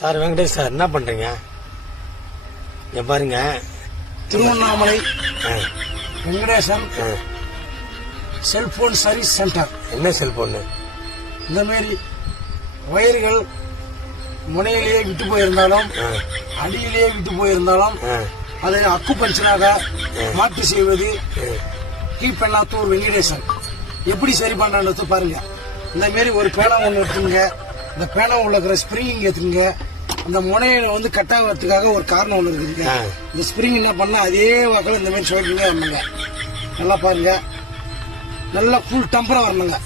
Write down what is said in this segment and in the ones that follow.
Sir Venkatesh sir என்ன பண்றீங்க? இங்க பாருங்க. Tiruvannamalai Venkatesan. Cellphone service centre. என்ன செல்போனு இந்த மாதிரி வயர்கள் முனையிலேயே விட்டு போயிருந்தாலும் அடியிலேயே விட்டு போயிருந்தாலும் அதை அக்கு பஞ்சனாக மாற்றி செய்வது. கீழ்பெண்ணாத்தூர் வெங்கடேசன். எப்படி சரி பண்றது பாருங்க. இந்த மாதிரி ஒரு பேனா ஒன்று எடுத்துங்க இந்த பேனா உள்ள இருக்கிற ஸ்ப்ரிங் ஏத்துங்க அந்த முனையில வந்து கட்டாகிறதுக்காக ஒரு காரணம் ஒன்று இருக்குதுங்க. இந்த ஸ்ப்ரிங் என்ன பண்ணா அதே வகையில் இந்த மாதிரி சொல்றீங்க வரணுங்க நல்லா பாருங்க. நல்லா ஃபுல் டம்பரா வரணுங்க.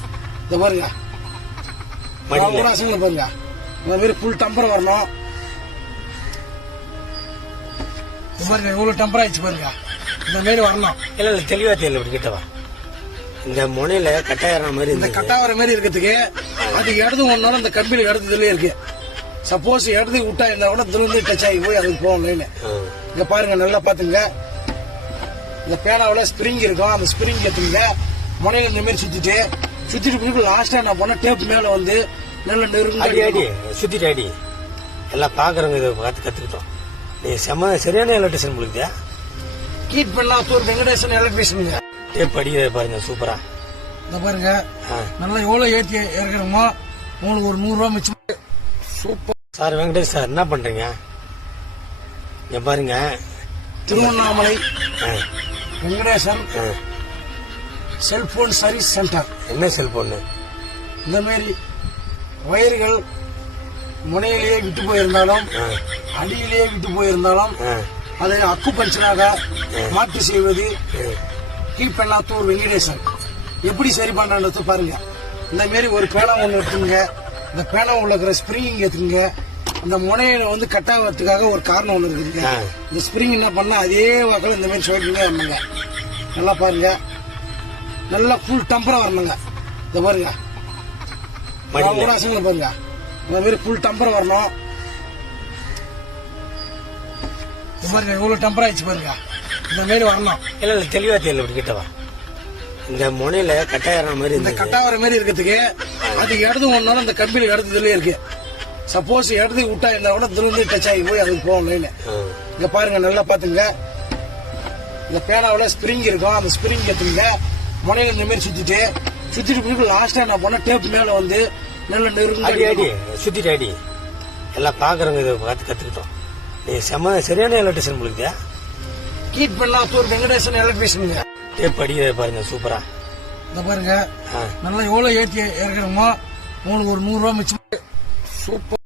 இந்த பாருங்க. கூட அசங்க பாருங்க. இந்த மாதிரி ஃபுல் டம்பர் வரணும். பாருங்க இவ்வளவு டம்பர் ஆயிடுச்சு பாருங்க. இந்த மாதிரி வரணும். இல்ல இல்ல தெளிவா தெரியல இப்படி கிட்ட வா. இந்த முனையில கட்டாயிரம் மாதிரி இந்த கட்டாவர மாதிரி இருக்கிறதுக்கு அது இடது ஒன்னாலும் இந்த கம்பியில இடத்துலயே இருக்கு. சப்போஸ் இடது விட்டா இருந்தா கூட இதுல இருந்து டச் ஆகி போய் அதுக்கு போகும் லைன் இங்க பாருங்க நல்லா பாத்துங்க இந்த பேனாவுல ஸ்ப்ரிங் இருக்கும். அந்த ஸ்ப்ரிங் எடுத்துங்க. முனையில இந்த மாதிரி சுத்திட்டு சுத்திட்டு பிறகு லாஸ்டா என்ன பண்ண டேப் மேல வந்து நல்ல அடி அடி. நெருங்க சுத்திட்டு அடி. எல்லாம் பாக்குறவங்க இதை பார்த்து கத்துக்கிட்டோம். நீ செம சரியான எலக்ட்ரிஷன் உங்களுக்கு கீட் பண்ணாத்தூர் வெங்கடேசன் எலக்ட்ரிஷியனுங்க டேப் அடிக்கிறத பாருங்க சூப்பரா. இந்த பாருங்க. நல்லா எவ்வளவு ஏற்றி இறக்குறோமோ உங்களுக்கு ஒரு நூறு ரூபா மிச்சம். சூப்பர். சார் வெங்கடேஷ் சார் என்ன பண்றீங்க? இங்க பாருங்க. Tiruvannamalai Venkatesan. Cellphone service centre. என்ன செல்போனு? இந்த மாதிரி வயர்கள் முனையிலேயே விட்டு போயிருந்தாலும் அடியிலேயே விட்டு போயிருந்தாலும் அதை அக்கு பஞ்சனாக மாற்றி செய்வது. கீழ்பெண்ணாத்தூர் வெங்கடேசன் எப்படி சரி பண்றது பாருங்க. இந்த மாதிரி ஒரு பேனா ஒன்று எடுத்துங்க இந்த பேனா உள்ள இருக்கிற ஸ்ப்ரிங் ஏத்துங்க இந்த முனையில வந்து கட்டாகிறதுக்காக ஒரு காரணம் ஒன்று இருக்குதுங்க. இந்த ஸ்ப்ரிங் என்ன பண்ணா அதே வகையில் இந்த மாதிரி சொல்றீங்க வரணுங்க. நல்லா பாருங்க. நல்லா ஃபுல் டம்பரா வரணுங்க. இந்த பாருங்க. கூட அசங்க பாருங்க. இந்த மாதிரி ஃபுல் டம்பர் வரணும். பாருங்க இவ்வளவு டம்பர் ஆயிடுச்சு பாருங்க. இந்த மாதிரி வரணும். இல்ல இல்ல தெளிவா தெரியல இப்படி கிட்ட வா. இந்த முனையில கட்டாயிரம் மாதிரி இந்த கட்டாவர மாதிரி இருக்கிறதுக்கு அது இடது ஒன்னாலும் இந்த கம்பியில இடத்துலயே இருக்கு. சப்போஸ் இடது விட்டா இருந்தா கூட இதுல இருந்து டச் ஆகி போய் அதுக்கு போகும் லைன் இங்க பாருங்க நல்லா பாத்துங்க இந்த பேனாவுல ஸ்ப்ரிங் இருக்கும். அந்த ஸ்ப்ரிங் எடுத்துங்க. முனையில இந்த மாதிரி சுத்திட்டு சுத்திட்டு பிறகு லாஸ்டா என்ன பண்ண டேப் மேல வந்து நல்ல அடி அடி. நெருங்க சுத்திட்டு அடி. எல்லாம் பாக்குறவங்க இதை பார்த்து கத்துக்கிட்டோம். நீ செம சரியான எலக்ட்ரிஷன் உங்களுக்கு கீட் பண்ணாத்தூர் வெங்கடேசன் எலக்ட்ரிஷியனுங்க டேப் அடிக்கிறத பாருங்க சூப்பரா. இந்த பாருங்க. நல்லா எவ்வளவு ஏற்றி இறக்குறோமோ உங்களுக்கு ஒரு நூறு ரூபா மிச்சம். சூப்பர்.